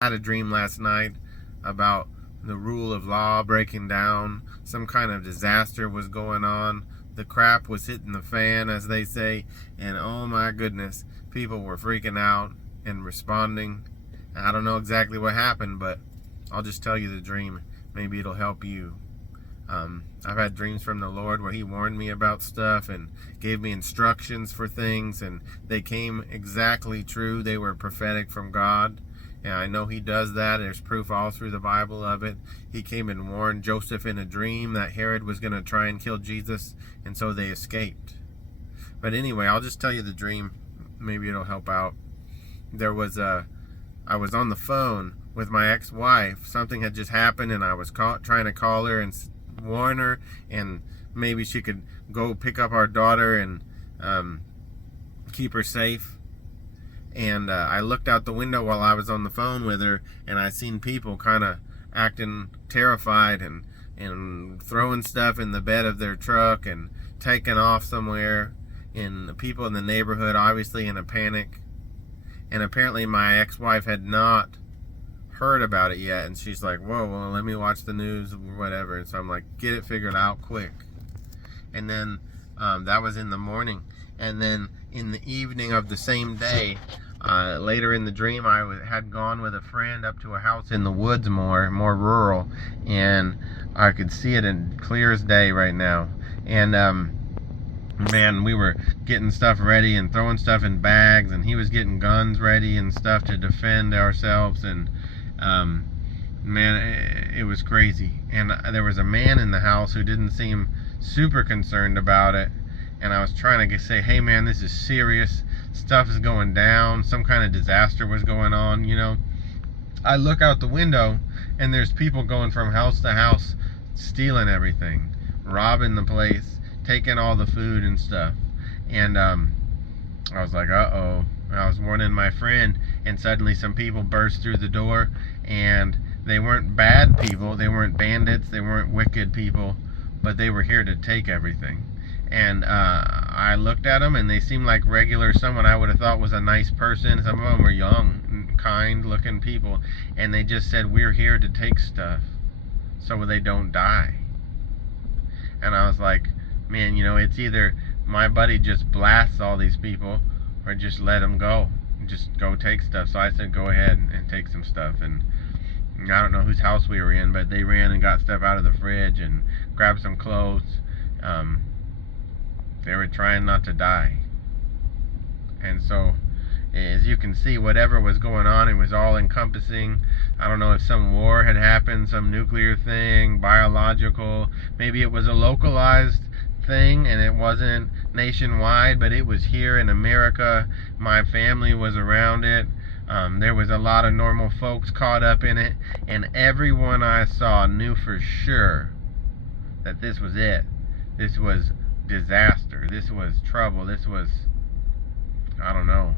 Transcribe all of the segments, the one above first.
I had a dream last night about the rule of law breaking down. Some kind of disaster was going on. The crap was hitting the fan, as they say, and oh my goodness, people were freaking out and responding. I don't know exactly what happened, but I'll just tell you the dream. Maybe it'll help you. I've had dreams from the Lord where He warned me about stuff and gave me instructions for things, and they came exactly true. They were prophetic from God. And I know He does that. There's proof all through the Bible of it. He came and warned Joseph in a dream that Herod was going to try and kill Jesus, and so they escaped. But anyway, I'll just tell you the dream. Maybe it'll help out. I was on the phone with my ex-wife. Something had just happened, and I was trying to call her and warn her, and maybe she could go pick up our daughter and keep her safe. And I looked out the window while I was on the phone with her, and I seen people kind of acting terrified and throwing stuff in the bed of their truck and taking off somewhere. And the people in the neighborhood obviously in a panic. And apparently my ex-wife had not heard about it yet, and she's like, whoa, well, let me watch the news or whatever. And so I'm like, get it figured out quick. And then that was in the morning. And then in the evening of the same day, later in the dream, I had gone with a friend up to a house in the woods, more rural, and I could see it in clear as day right now. And man, we were getting stuff ready and throwing stuff in bags, and he was getting guns ready and stuff to defend ourselves. And man, it was crazy. And there was a man in the house who didn't seem super concerned about it. And I was trying to say, hey man, this is serious. Stuff is going down. Some kind of disaster was going on, you know. I look out the window, and there's people going from house to house, stealing everything, robbing the place, taking all the food and stuff. And I was like, uh-oh. I was warning my friend, and suddenly some people burst through the door, and they weren't bad people. They weren't bandits. They weren't wicked people, but they were here to take everything. And I looked at them, and they seemed like someone I would have thought was a nice person. Some of them were young, kind looking people, and they just said, we're here to take stuff so they don't die. And I was like, man, you know, it's either my buddy just blasts all these people or just let them go. Just go take stuff. So I said, go ahead and take some stuff. And I don't know whose house we were in, but they ran and got stuff out of the fridge and grabbed some clothes. They were trying not to die. And so, as you can see, whatever was going on, it was all encompassing. I don't know if some war had happened, some nuclear thing, biological. Maybe it was a localized thing and it wasn't nationwide, but it was here in America. My family was around it. There was a lot of normal folks caught up in it, and everyone I saw knew for sure that this was it. This was disaster. This was trouble. This was, I don't know.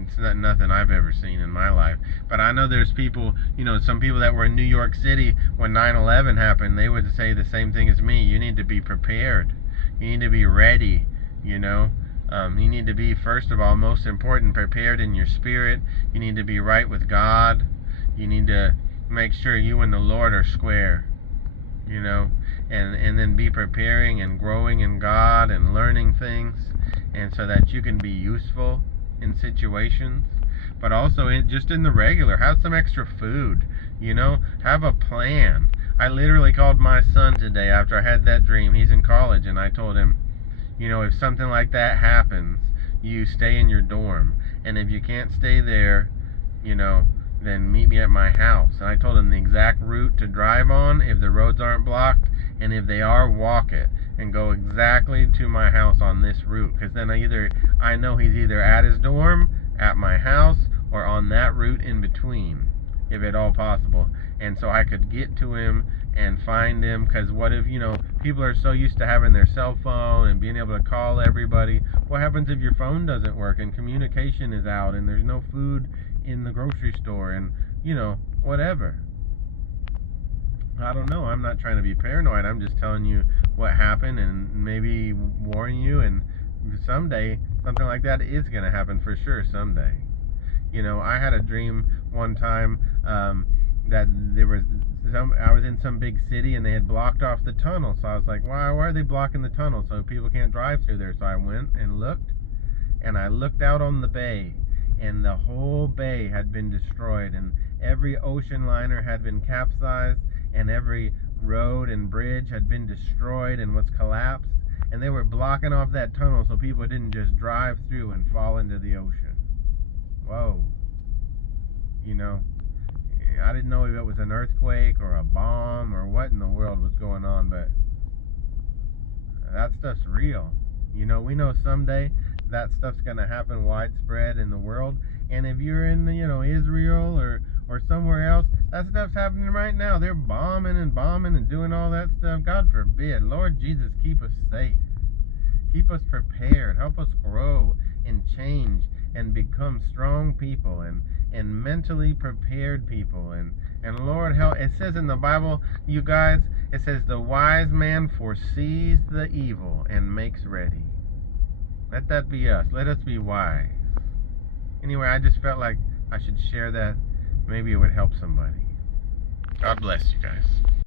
It's not nothing I've ever seen in my life. But I know there's people, you know, some people that were in New York City when 9/11 happened, they would say the same thing as me. You need to be prepared. You need to be ready, you know. You need to be, first of all, most important, prepared in your spirit. You need to be right with God. You need to make sure you and the Lord are square, you know. And then be preparing and growing in God and learning things, and so that you can be useful in situations. But also just in the regular, have some extra food, you know, have a plan. I literally called my son today after I had that dream. He's in college, and I told him, you know, if something like that happens, you stay in your dorm, and if you can't stay there, you know, then meet me at my house. And I told him the exact route to drive on if the roads aren't blocked, and if they are, walk it and go exactly to my house on this route, because then I know he's either at his dorm, at my house, or on that route in between, if at all possible. And so I could get to him and find him, because what if, you know, people are so used to having their cell phone and being able to call everybody. What happens if your phone doesn't work and communication is out and there's no food in the grocery store and, you know, whatever? I don't know. I'm not trying to be paranoid. I'm just telling you what happened and maybe warn you. And someday, something like that is going to happen for sure someday. I had a dream one time that there was I was in some big city and they had blocked off the tunnel. So I was like, why are they blocking the tunnel so people can't drive through there? So I went and looked, and I looked out on the bay, and the whole bay had been destroyed, and every ocean liner had been capsized, and every road and bridge had been destroyed and was collapsed, and they were blocking off that tunnel so people didn't just drive through and fall into the ocean. Whoa. I didn't know if it was an earthquake or a bomb or what in the world was going on, but that stuff's real. We know someday that stuff's going to happen widespread in the world, and if you're in Israel or somewhere else, that stuff's happening right now. They're bombing and doing all that stuff. God forbid. Lord Jesus, keep us safe, keep us prepared, help us grow and change and become strong people and mentally prepared people, and Lord, help. It says in the Bible, you guys, it says the wise man foresees the evil and makes ready. Let that be us. Let us be wise. Anyway, I just felt like I should share that. Maybe it would help somebody. God bless you guys.